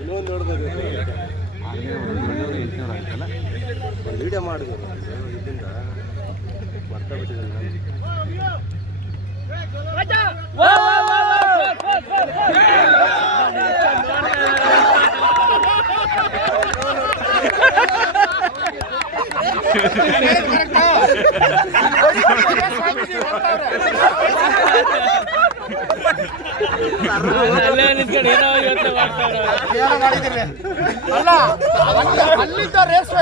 ಇನ್ನೊಂದು ನೋಡ್ಬೋದು ವಿಡಿಯೋ ಮಾಡಿದ್ರು ಇದರಿಂದ ಬರ್ತಾ ಬಿಟ್ಟಿದ್ದೀನಿ ಅಲ್ಲ ಅಲ್ಲಿದ್ದ ರೇಸ್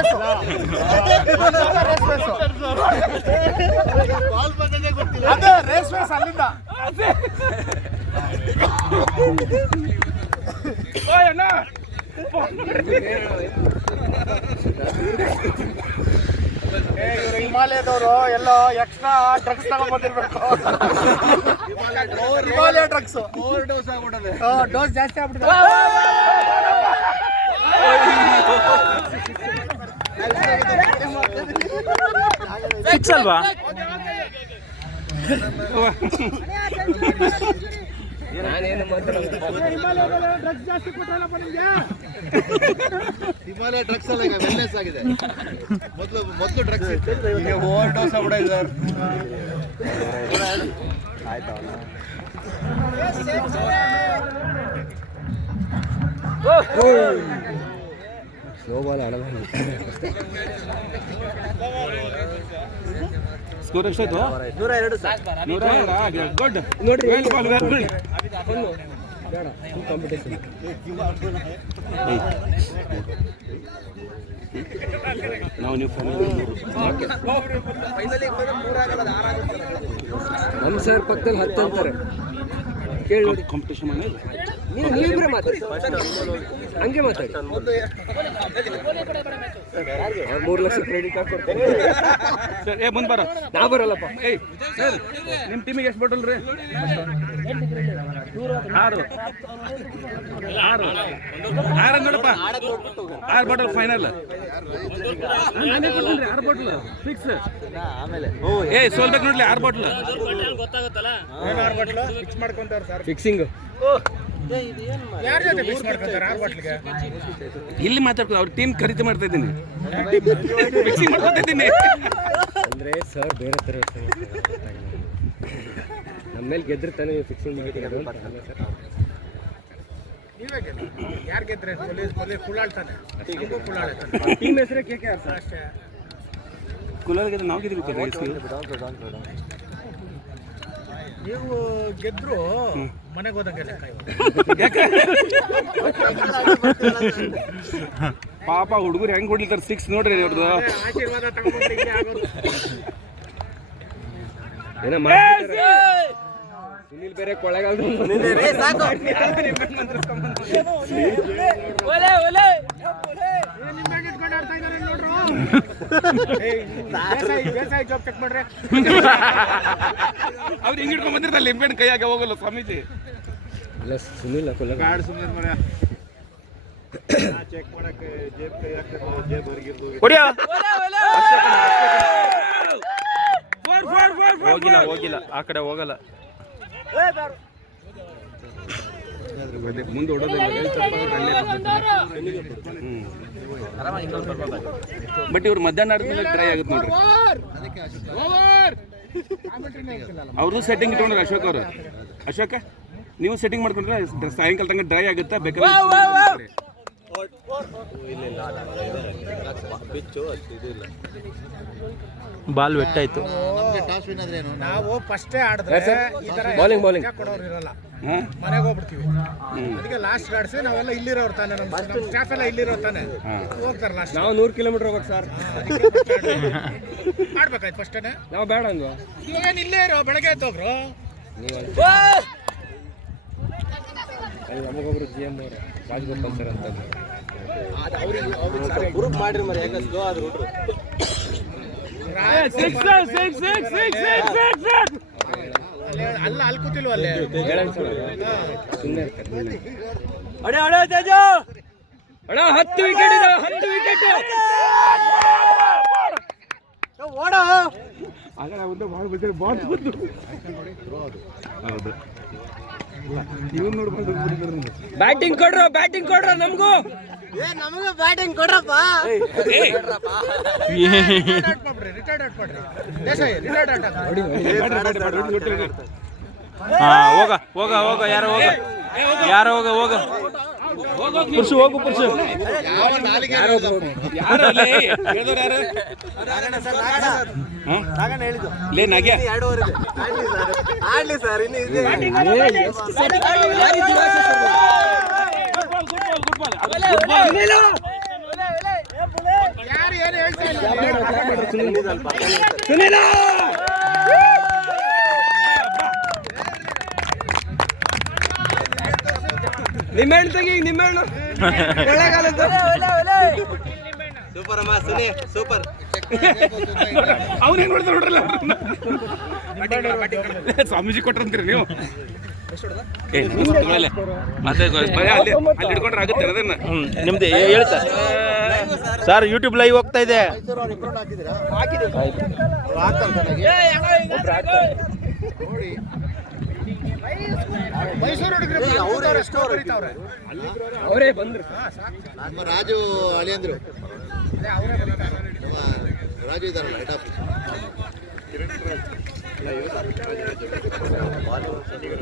ಅದೇ ರೇಸ್ ಅಲ್ಲಿಂದ ಇವರು ಹಿಮಾಲಯದವರು ಎಲ್ಲೋ ಎಕ್ಸ್ಟ್ರಾ ಡ್ರಗ್ಸ್ ತಗೊಂಡ್ಬಂದಿರ್ಬೇಕು. ಹಿಮಾಲಯ ಡ್ರಗ್ಸ್ ಡೋಸ್ ಆಗ್ಬಿಟ್ಟದೆ, ಡೋಸ್ ಜಾಸ್ತಿ ಆಗ್ಬಿಟ್ಟಿದೆ. ಫಿಕ್ಸ್ ಅಲ್ವಾ? ಡ್ರಗ್ಸ್ ಜಾಸ್ತಿ ಕೊಟ್ಟಲ್ಲಪ್ಪ ನಿಮ್ಗೆ. ಹಿಮಾಲಯ ಡ್ರಗ್ಸ್ ಅಲ್ಲ, ಈಗ ವೆಲ್ನೆಸ್ ಆಗಿದೆ. ಮೊದಲು ಡ್ರಗ್ಸ್ ಇತ್ತು, ಈಗ ಓವರ್ ಡೋಸ್ ಆಗ್ಬಿಟ್ಟಿದೆ ಸರ್. ಆಯ್ತಾ ಸ್ಲೋಬಾಲ್ ಆಡಲ್ಲ. ಸ್ಕೋರ್ ಎಷ್ಟಾಯ್ತು? 102. ಗುಡ್ ನೋಡ್ರಿ ಕಾಂಪಿಟೇಷನ್. ನಾವು ನೀವು ನಮ್ಮ ಸರ್ ಪಕ್ಕದಲ್ಲಿ 10 ಅಂತಾರೆ. ಕೇಳಿ ಕಾಂಪಿಟೇಷನ್ ಮಾಡಿ ನೀವಿಬ್ಬರೇ ಮಾತಾಡಿ, ಹಂಗೆ ಮಾತಾಡಿ. 3 ಲಕ್ಷ ಕ್ರೆಡಿಟ್ ಕಾರ್ಡ್ ಕೊಡ್ತಾರೆ ಸರ್. ಮುಂದೆ ಬರ, ನಾ ಬರಲ್ಲಪ್ಪ. ಸರ್ ನಿಮ್ಮ ಟೀಮಿಗೆ ಎಷ್ಟು ಬಾಟಲ್ ರೀ? 6 ನೋಡಪ್ಪ, 6 ಬಾಟಲ್ ಫೈನಲ್. 6 bottle fix. ಸೋಲ್ಬೇಕು ನೋಡ್ಲಿ 6 ಬಾಟಲ್ ಗೊತ್ತಾಗುತ್ತಲ್ಲ. 6 ಬಾಟ್ಲು ಫಿಕ್ಸ್ ಮಾಡ್ಕೊಂತಾರೆ ಸರ್. ಫಿಕ್ಸಿಂಗ್ ಯಾರ ಜೊತೆ ಫಿಕ್ಸ್ ಮಾಡ್ಕೊಂತಾರೆ 6 ಬಾಟ್ಲಿಗೆ? ಇಲ್ಲಿ ಮಾತಾಡ್ಕೊಂಡು ಅವ್ರ ಟೀಮ್ ಖರೀದಿ ಮಾಡ್ತಾ ಇದ್ದೀನಿ, ಫಿಕ್ಸಿಂಗ್ ಮಾಡ್ಕೊತಾ ಇದ್ದೀನಿ. ಅಂದರೆ ಸರ್ ಬೇರೆ ಥರ ನಮ್ಮ ಮೇಲೆ ಗೆದ್ರೆ ತಾನೇ ಫಿಕ್ಸಿಂಗ್ ಮುಗಿತಿರೋದು. ನೀವೇ ಗೆಲ್ಲ, ಯಾರು ಗೆದ್ರೆ ಪೊಲೀಸ್ ಕುಳ್ಳಾಡ್ತಾನೆ, ಕುಳ್ಳಾಡ್ತಾನೆ. ಟೀಮ್ ಹೆಸರೇ ಕೇಕೆ ಸರ್ ಅಷ್ಟೇ. ಕುಲಾಲ್ಗೆ ನಾವು ಗೆದ್ದಿರ್ಬೇಕು. ನೀವು ಗೆದ್ರು ಮನೆಗೆ ಹೋದಂಗೆ ಲೆಕ್ಕ. ಪಾಪ ಹುಡುಗರು ಹೆಂಗ್ ಹೊಡಿತಾರೆ 6 ನೋಡ್ರಿ ಅವ್ರದ್ದು. ಆಶೀರ್ವಾದ ತಗೊಂಡ್ರೆ ಹಿಂಗೆ ಆಗೋದು. ಸುನಿಲ್ ಬೇರೆ ಕೊಳೆಗಾಲ ಬೇಸಾಯ ಜಾಬ್ ಚೆಕ್ ಮಾಡ್ರೆ. ಅವ್ರು ಹಿಂಗ್ ಹಿಡ್ಕೊಂಡ್ ಬಂದಿರ್ತಾರೆ, ಲಿಂಬೆಹಣ್ಣು ಕೈಯಾಗ ಹೋಗಲ್ಲ ಸ್ವಾಮೀಜಿ. ಇಲ್ಲ ಸುನಿಲ್ ಗಾಡಿ ಸುಮ್ಮನೆ ಮರ ಚೆಕ್ ಮಾಡಕ್ಕೆ ಜೇಬ್ ಕೈ ಹಾಕಿದ್ರು, ಜೇಬ್ ಹೊರಗಿರ್ಬೋದು. ಹೋಗಿಲ್ಲ ಆ ಕಡೆ ಹೋಗಲ್ಲ. ಮುಂದೆ ಓಡೋದಿಲ್ಲ. ಬಟ್ ಇವ್ರು ಮಧ್ಯಾಹ್ನ ಆದ್ಮೇಲೆ ಟ್ರೈ ಆಗುತ್ತೆ ನೋಡ್ರಿ. ಅವ್ರದ್ದು ಸೆಟ್ಟಿಂಗ್ ಇಟ್ಕೊಂಡ್ರೆ ಅಶೋಕ ನೀವು ಸೆಟ್ಟಿಂಗ್ ಮಾಡ್ಕೊಂಡ್ರೆ ಸಾಯಂಕಾಲ ತನಕ ಡ್ರೈ ಆಗುತ್ತಾ ಬೇಕಾದ್ರೆ. ಬಾಲ್ ವೆಟ್ಟಾಯ್ತು. ನಾವು ಫಸ್ಟೇ ಆಡಿದ್ರೆ ಬೌಲಿಂಗ್ ಕೊಡೋರು ಇರಲ್ಲ, ಮನೆಗೆ ಹೋಗ್ಬಿಡ್ತೀವಿ. ಅದಕ್ಕೆ ಲಾಸ್ಟ್ ಆಡಿಸಿ ನಾವೆಲ್ಲ ಇಲ್ಲಿರೋರು ತಾನೆ, ನಮ್ಮ ಸ್ಟಾಫ್ ಎಲ್ಲ ಇಲ್ಲಿರೋರು ತಾನೆ, ಹೋಗ್ತಾರೆ ಲಾಸ್ಟ್. ನಾವು 100 ಕಿಲೋಮೀಟರ್ ಹೋಗ್ಬೇಕು ಸರ್. ಮಾಡ್ಬೇಕಾಯ್ತು ಫಸ್ಟೇನೆ. ನಾವು ಬೇಡ ಅಂದ್ವಾ? ಇವಾಗೇನು ಇಲ್ಲೇ ಇರೋ, ಬೆಳಗ್ಗೆ ಎದ್ದೋಗ್ರು. ಅಲ್ಲಿ ನಮಗೊಬ್ರು GM ಅವರು ರಾಜ್ಗೋಪಾಲ್ ಸರ್ ಅಂತ ಗ್ರೂಪ್ ಮಾಡ್ರಿ ಮರಿ, ಯಾಕೆ ಸ್ಲೋ ಆದ್ರು ಹುಡ್ರು. ಅಲ್ಲ ಅಲ್ಲಿ ಕೂತಿಲ್ವ ಅಲ್ಲಿ ಸುಮ್ಮನೆ ಇರ್ತಾರೆ. ಅಣ್ಣ 10 ವಿಕೆಟ್ ಇದೆ, 10 ವಿಕೆಟ್. ಆಗಲ್ಲ ಒಂದೇ ಬಾಲ್ ಬಿದ್ದರೆ ಬಾಲ್ ಬಂದು. ಹೌದು ಬ್ಯಾಟಿಂಗ್ ಕೊಡ್ರ ನಮಗೂ ನಮಗೂ ಬ್ಯಾಟಿಂಗ್ ಕೊಡ್ರಪ್ಪ. ರಿಟೈರ್ಡ್ ಔಟ್ ಮಾಡ್ರಿ ದೇಸಾಯಿ, ರಿಟೈರ್ಡ್ ಔಟ್ ಹಾಕಿ. ಹಾ ಹೋಗ ಯಾರೋ ಹೋಗ ಪುರುಷು ಹೋಗು ಪುರುಷು ಯಾವ ನಾಲಿಗೆ ಲೇ ನಾಗ್ಯ ಆಡ್ಲಿ ಸರ್, ಇನ್ನು ಇದೆ. ಯಾರು ಏನು ಹೇಳ್ತಾ ಇಲ್ಲ. ನಿಮ್ಮೆಣ್ಣು ತೆಗಿ ನಿಮ್ಮೆಣ್ಣು ಸೂಪರ್ ಅಮ್ಮ ಸುನಿ, ಸೂಪರ್. ಅವನೇನು ಮಾಡ್ತಾರೆ ನೋಡ್ರಲ್ಲ ಸ್ವಾಮೀಜಿ ಕೊಟ್ರಂತೀರಿ ನೀವು ಮತ್ತೆ ಅಲ್ಲಿ ಹಿಡ್ಕೊಂಡ್ರೆ ಆಗುತ್ತೆ ಅದನ್ನ ನಿಮ್ದು ಹೇಳಿ ಸರ್ ಯೂಟ್ಯೂಬ್ ಲೈವ್ ಹೋಗ್ತಾ ಇದೆ. ಮೈಸೂರು ಹುಡುಗರು ಅವ್ರು ಎಷ್ಟು ಬರೀತಾವ್ರೆ. ಅವರೇ ಬಂದ್ರು. ನಮ್ಮ ರಾಜು ಅಳಿಯಂದ್ರು, ಅವರೇ ಬರೀತಾರೆ. ನಮ್ಮ ರಾಜು ಇದಾರಲ್ಲ ಹೆಡ್ ಆಫೀಸ್.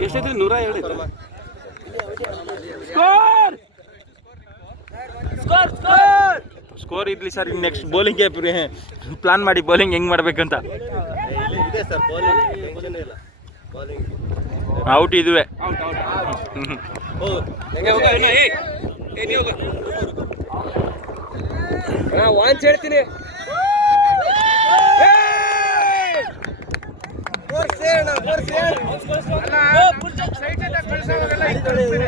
ಎಷ್ಟೈತ್ರಿ 107 ಸ್ಕೋರ್ ಇರ್ಲಿ ಸರ್. ಇನ್ನು ನೆಕ್ಸ್ಟ್ ಬೌಲಿಂಗ್ಗೆ ಪ್ಲಾನ್ ಮಾಡಿ ಬೌಲಿಂಗ್ ಹೆಂಗ್ ಮಾಡ್ಬೇಕಂತ. ಇದೆ ಸರ್ ಬೌಲಿಂಗ್, ಟೆನ್ಷನ್ ಇಲ್ಲ. ಬೌಲಿಂಗ್ ಔಟ್ ಇದುವೆ. ವಾಂಚ್ ಹೇಳ್ತೀನಿ. ಸೈಟಿಂದ ಕಳ್ಸೋವಾಗೆಲ್ಲ ಹಿಂಗ್ ಕಳಿಸ್ತೀನಿ.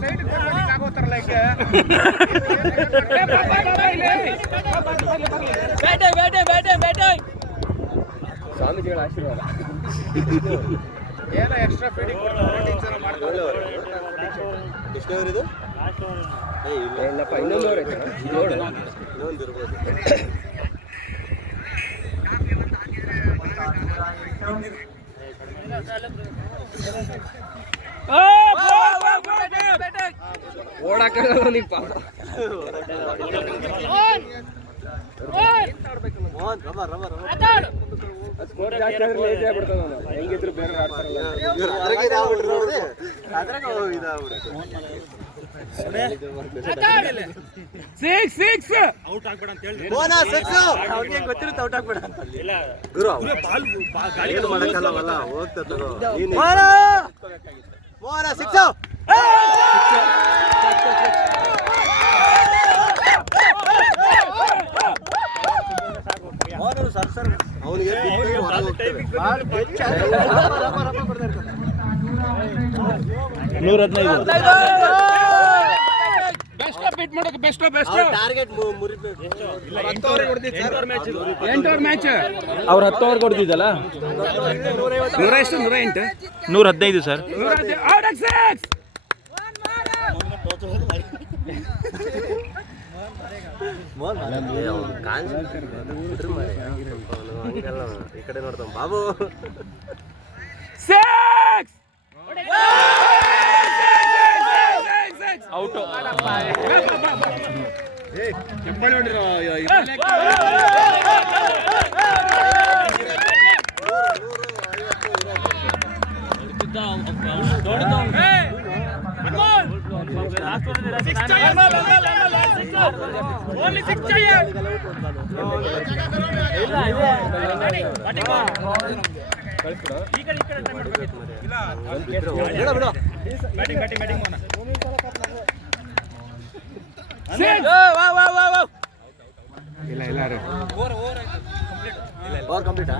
ಸೈಟಿಗೆ ಬರ್ಲಿಕ್ಕೆ ಆಗೋತಾರಲ್ಲ ಈಗ. ಸ್ವಾಮೀಜಿಗಳ ಆಶೀರ್ವಾದ. ಏನೋ ಎಕ್ಸ್ಟ್ರಾ ಫೀಡಿಂಗ್ ಮಾಡ್ತಾರೆ. ಎಷ್ಟವರಿದು? ಇಲ್ಲಪ್ಪ ಇನ್ನೊಂದು ಓವರ್ ಐತೆ ನೋಡು. ಇನ್ನೊಂದಿರ್ಬೋದು. ಓಡಾಕಲ್ಲ ನೀ ಪಾಪ. ಸ್ಕೋರ್ ಜಾಸ್ತಿ ಆದ್ರೆ ಲೇಜಿ ಆಗ್ಬಿಡ್ತಾನ ಅವನು. ಹೆಂಗಿದ್ರು ಬೇರೆ ಆಡ್ತಾರಲ್ಲ. ಗೊತ್ತಿರುತ್ತೆ ಔಟ್ ಆಗ್ಬೇಡ ಅಂತ. ಗುರು ಏನು ಮಾಡಕ್ಕಲ್ಲವಲ್ಲ, ಹೋಗ್ತಾ ತಗೋ. ಮೋಹನ ಸಿಕ್ಸು. ಅವನಿಗೆ ಟಾರ್ಗೆಟ್ ಮುರಿಬೇಕು. 8 ಮ್ಯಾಚ್ ಅವ್ರು 10 ಓವರ್ ಕೊಡ್ತಿದ್ದಲ್ಲ. 100 ಎಷ್ಟು 108 115 ಸರ್. ಈ ಕಡೆ ನೋಡ್ತಾವ ಬಾಬು. ಔಟು. ಓವರ್ ಕಂಪ್ಲೀಟಾ?